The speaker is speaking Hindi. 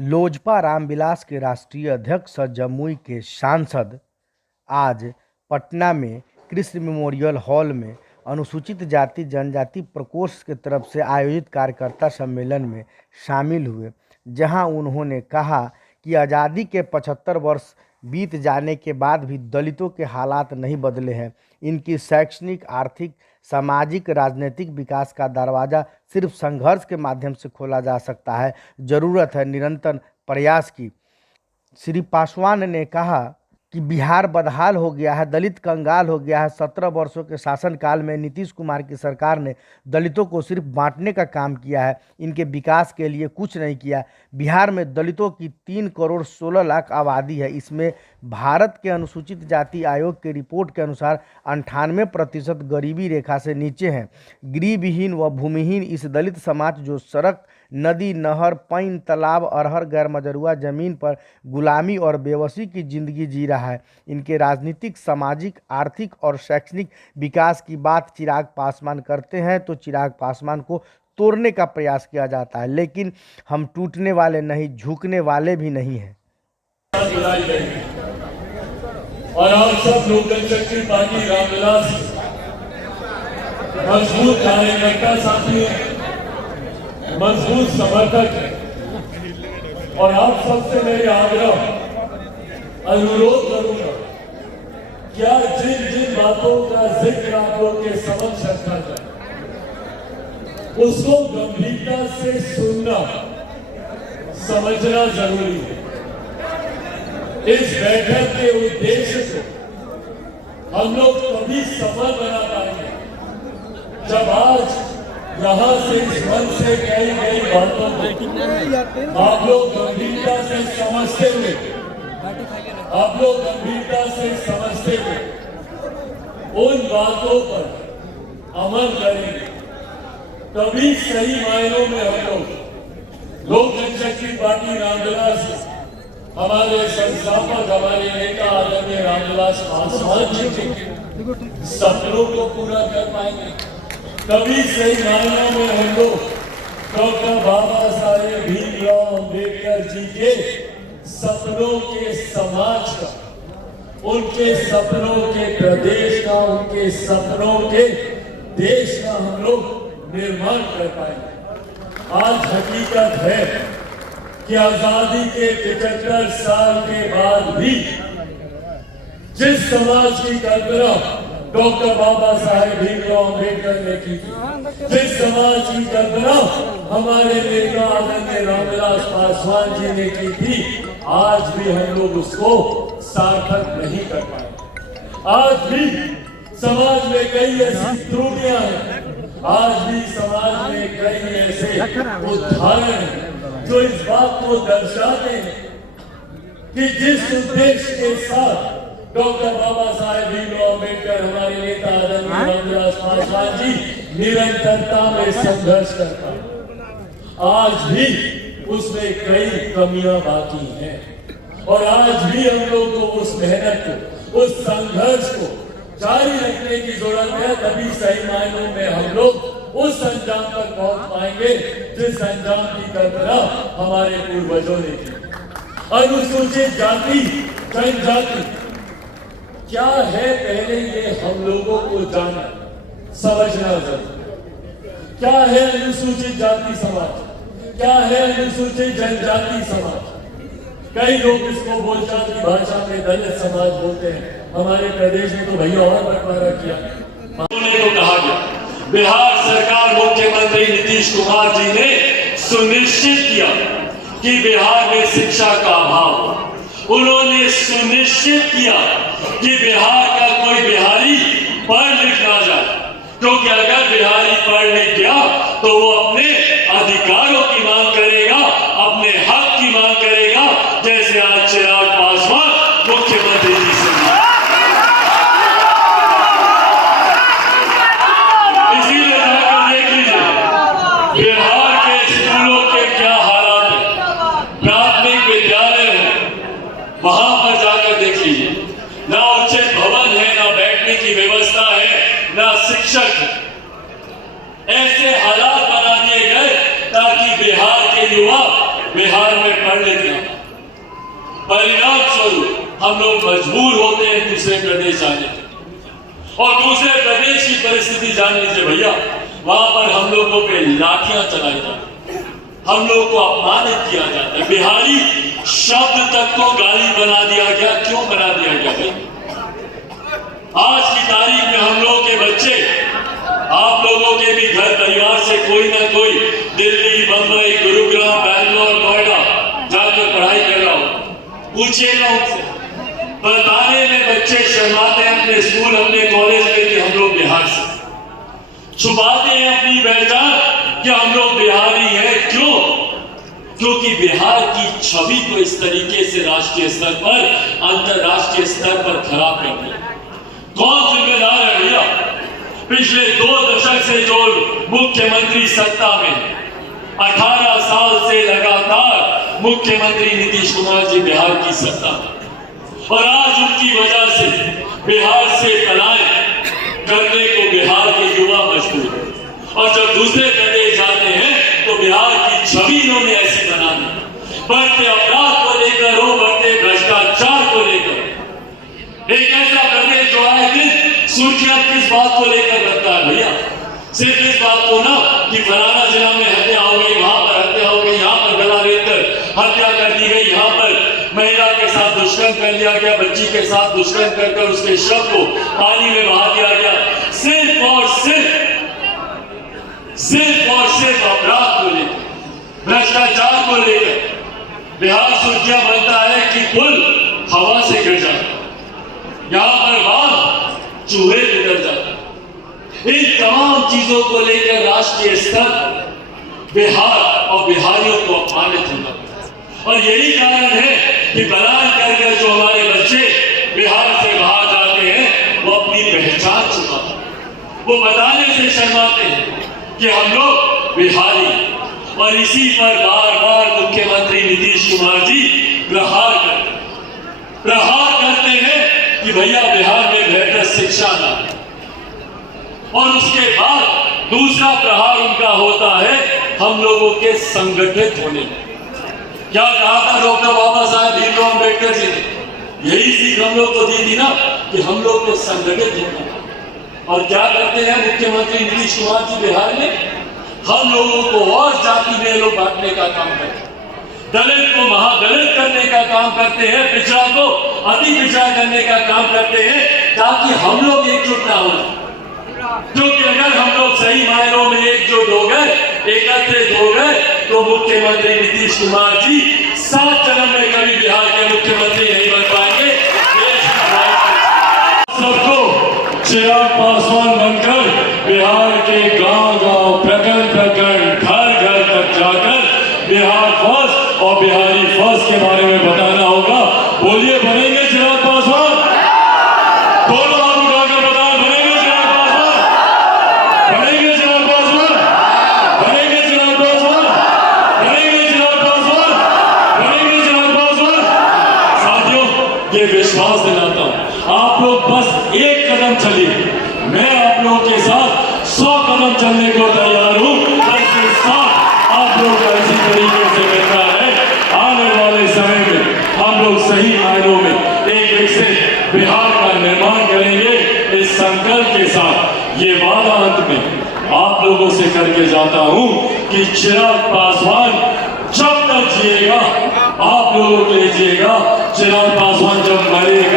लोजपा रामविलास के राष्ट्रीय अध्यक्ष और जमुई के सांसद आज पटना में कृषि मेमोरियल हॉल में अनुसूचित जाति जनजाति प्रकोष्ठ की तरफ से आयोजित कार्यकर्ता सम्मेलन में शामिल हुए, जहां उन्होंने कहा कि आज़ादी के 75 वर्ष बीत जाने के बाद भी दलितों के हालात नहीं बदले हैं। इनकी शैक्षणिक, आर्थिक, सामाजिक, राजनीतिक विकास का दरवाज़ा सिर्फ संघर्ष के माध्यम से खोला जा सकता है। ज़रूरत है निरंतर प्रयास की। श्री पासवान ने कहा कि बिहार बदहाल हो गया है, दलित कंगाल हो गया है। 17 वर्षों के शासनकाल में नीतीश कुमार की सरकार ने दलितों को सिर्फ बांटने का काम किया है, इनके विकास के लिए कुछ नहीं किया। बिहार में दलितों की 3 करोड़ 16 लाख आबादी है। इसमें भारत के अनुसूचित जाति आयोग की रिपोर्ट के अनुसार 98% गरीबी रेखा से नीचे हैं। गृहविहीन व भूमिहीन इस दलित समाज जो सड़क, नदी, नहर, पइन, तालाब, अरहर, गैर मजरूआ जमीन पर गुलामी और बेबसी की जिंदगी जी रहा है। इनके राजनीतिक, सामाजिक, आर्थिक और शैक्षणिक विकास की बात चिराग पासवान करते हैं तो चिराग पासवान को तोड़ने का प्रयास किया जाता है, लेकिन हम टूटने वाले नहीं, झुकने वाले भी नहीं हैं। और आप सब लोक जनशक्ति पार्टी रामविलास मजबूत कार्यकर्ता साथी, मजबूत समर्थक है। और आप सबसे मेरी आग्रह अनुरोध करूंगा, क्या जिन जिन बातों का जिक्र आप लोग के समक्ष रखा जाए उसको गंभीरता से सुनना, समझना जरूरी है। इस बैठक के उद्देश्य को हम लोग कभी सफल बना पाएंगे जब आज यहाँ से इस मन से कही गई बातों को आप लोग गंभीरता से समझते हुए उन बातों पर अमल करेंगे, तभी सही मायनों में हम लोग लोक जनशक्ति पार्टी रामविलास, हमारे संस्थापक, हमारे नेता आदरणीय रामविलास पासवान जी के सपनों को पूरा कर पाएंगे। तभी सही मायनों में हम लोग डॉक्टर बाबा साहेब भीमराव अम्बेडकर जी के सपनों के समाज का, उनके सपनों के प्रदेश का, उनके सपनों के देश का हम लोग निर्माण कर पाएंगे। आज हकीकत है कि आजादी के 75 साल के बाद भी जिस समाज की कल्पना डॉक्टर बाबा साहेब भीमराव अम्बेडकर ने की थी, जिस समाज की कल्पना हमारे नेता आदरणीय रामविलास पासवान जी ने की थी, आज भी हम लोग उसको सार्थक नहीं कर पाए। आज भी समाज में कई ऐसी त्रुटियां हैं, आज भी समाज में कई ऐसे उदाहरण हैं जो इस बात को दर्शाते हैं कि जिस उद्देश्य के साथ डॉक्टर बाबा साहेब भीमराव अम्बेडकर, हमारे नेता आदरणीय रामविलास पासवान जी निरंतरता में संघर्ष करता है, आज भी उसमें कई कमियां बाकी हैं। और आज भी हम लोग को उस मेहनत को, उस संघर्ष को जारी रखने की जरूरत है। तभी सही मायनों में हम लोग उस अंजाम तक पहुंच पाएंगे जिस अंजाम की कल्पना हमारे पूर्वजों ने की। अनुसूचित जाति जनजाति क्या है, पहले ये हम लोगों को जानना, समझना जरूरी। क्या है अनुसूचित जाति समाज, क्या है अनुसूचित जनजाति समाज? कई लोग इसको बोलचाल की भाषा में दलित समाज बोलते हैं। हमारे प्रदेश में तो भैया और बंटवारा किया। उन्होंने तो कहा गया, बिहार सरकार, मुख्यमंत्री नीतीश कुमार जी ने सुनिश्चित किया कि बिहार में शिक्षा का अभाव। उन्होंने सुनिश्चित किया कि बिहार का कोई बिहारी पढ़ लिख ना जाए, क्योंकि अगर बिहारी पढ़ लिख गया तो वो अपने अधिकारों की मांग करेगा, अपने हक की मांग करेगा, जैसे आज चिराग पासवान मुख्यमंत्री जी से। इसीलिए जाकर देख लीजिए बिहार के स्कूलों के क्या हालात है, प्राथमिक विद्यालय है, वहां पर जाकर देख लीजिए, ना उचित भवन है, ना बैठने की व्यवस्था है, ना शिक्षक है। ऐसे हालात बना दिए गए ताकि बिहार के युवा बिहार में पढ़ लेते हैं, परिणाम स्वरूप हम लोग मजबूर होते हैं दूसरे प्रदेश जाने के। और दूसरे प्रदेश की परिस्थिति जान लीजिए भैया, वहां पर हम लोगों पे लाठियां चलाई जाती, हम लोग को अपमानित किया जाता है, बिहारी शब्द तक को गाली बना दिया गया। क्यों बना दिया गया भाई? आज की तारीख में हम लोगों के बच्चे, आप लोगों के भी घर परिवार से कोई ना कोई दिल्ली, बंबई, गुरुग्राम, बैंगलोर, नोएडा जाकर पढ़ाई कर रहा हो, पूछिएगा उनसे, बताने में बच्चे शर्माते हैं अपने स्कूल, अपने कॉलेज में कि हम लोग बिहार से, छुपाते हैं अपनी पहचान कि हम लोग बिहारी हैं। क्यों? क्योंकि बिहार की छवि को इस तरीके से राष्ट्रीय स्तर पर, अंतरराष्ट्रीय स्तर पर खराब कर दिया। कौन जिम्मेदार है भैया? पिछले 2 दशक से जो मुख्यमंत्री सत्ता में 18 साल से लगातार मुख्यमंत्री नीतीश कुमार जी बिहार की सत्ता में, और आज उनकी वजह से बिहार से पलायन करने को बिहार के युवा मजबूर है। और जब दूसरे प्रदेश जाते हैं तो बिहार की छवि इन्होंने ऐसी बना दी, बढ़ते अपराध को लेकर हो, बढ़ते भ्रष्टाचार को लेकर। एक ऐसा प्रदेश जो आए दिन सुर्खियां किस बात को लेकर बनता है भैया? सिर्फ इस बात को ना कि फलाना जिला में हत्या हो गई, वहां पर हत्या हो गई, यहाँ पर गला रेतकर हत्या कर दी गई, यहाँ पर महिला के साथ दुष्कर्म कर लिया गया, बच्ची के साथ दुष्कर्म कर उसके शव को पानी में बहा दिया गया। सिर्फ और सिर्फ अपराध को लेकर, भ्रष्टाचार को लेकर बिहार सुर्खियां बनता है कि पुल हवा से गिर जाता, यहाँ पर बाल चूहे बिगड़ जाते। इन तमाम चीजों को लेकर राष्ट्रीय स्तर बिहार और बिहारियों को अपमानित होना पड़ा। और यही कारण है कि बलान करके जो हमारे बच्चे बिहार से बाहर जाते हैं, वो अपनी पहचान छुपाते हैं, वो बताने से शर्माते हैं कि हम लोग बिहारी। और इसी पर बार बार मुख्यमंत्री नीतीश कुमार जी प्रहार करते हैं कि भैया बिहार में बेहतर शिक्षा ना। और उसके बाद दूसरा प्रहार उनका होता है हम लोगों के संगठित होने में। क्या कहा था डॉक्टर बाबा साहेब भीमराव अम्बेडकर जी ने? यही सीख हम लोग को दी थी ना कि हम लोग को संगठित होना। और क्या करते हैं मुख्यमंत्री नीतीश कुमार जी बिहार में? हम लोगों को और जाति में लोग बांटने का काम करते हैं, दलित को महादलित करने का काम करते हैं, पिछड़ा को अति पिछड़ा करने का काम करते हैं, ताकि हम लोग एकजुट ना हो। क्योंकि अगर हम लोग सही मायनों में एकजुट हो गए, एकत्रित हो गए, तो मुख्यमंत्री नीतीश कुमार जी 7 जन्म में कभी बिहार के मुख्यमंत्री नहीं बन पाएंगे। सबको चिराग पासवान बनकर बिहार के गांव-गांव, प्रखंड-प्रखंड, घर-घर तक जाकर बिहार फर्स्ट और बिहारी फर्स्ट के बारे में बताना होगा। बोलिए, बनेंगे चिराग पासवान? दोनों हाथ उठाकर बताएं, बनेंगे चिराग पासवान? बनेंगे चिराग पासवान? बनेंगे चिराग पासवान? बनेंगे चिराग पासवान? बनेंगे चिराग पासवान? साथियों, ये विश्वास दिलाता हूं, आप लोग बस एक कदम चलिए, मैं आप लोगों के साथ 100 कदम चलने को तैयार हूं। इसके साथ आप लोग का इसी तरीके से मिलता है। आने वाले समय में हम लोग सही मायनों में एक विकसित बिहार का निर्माण करेंगे। इस संकल्प के साथ ये वादा अंत में आप लोगों से करके जाता हूं कि चिराग पासवान जब तक जिएगा आप लोगों के लिए जिएगा, चिराग पासवान जब मरेगा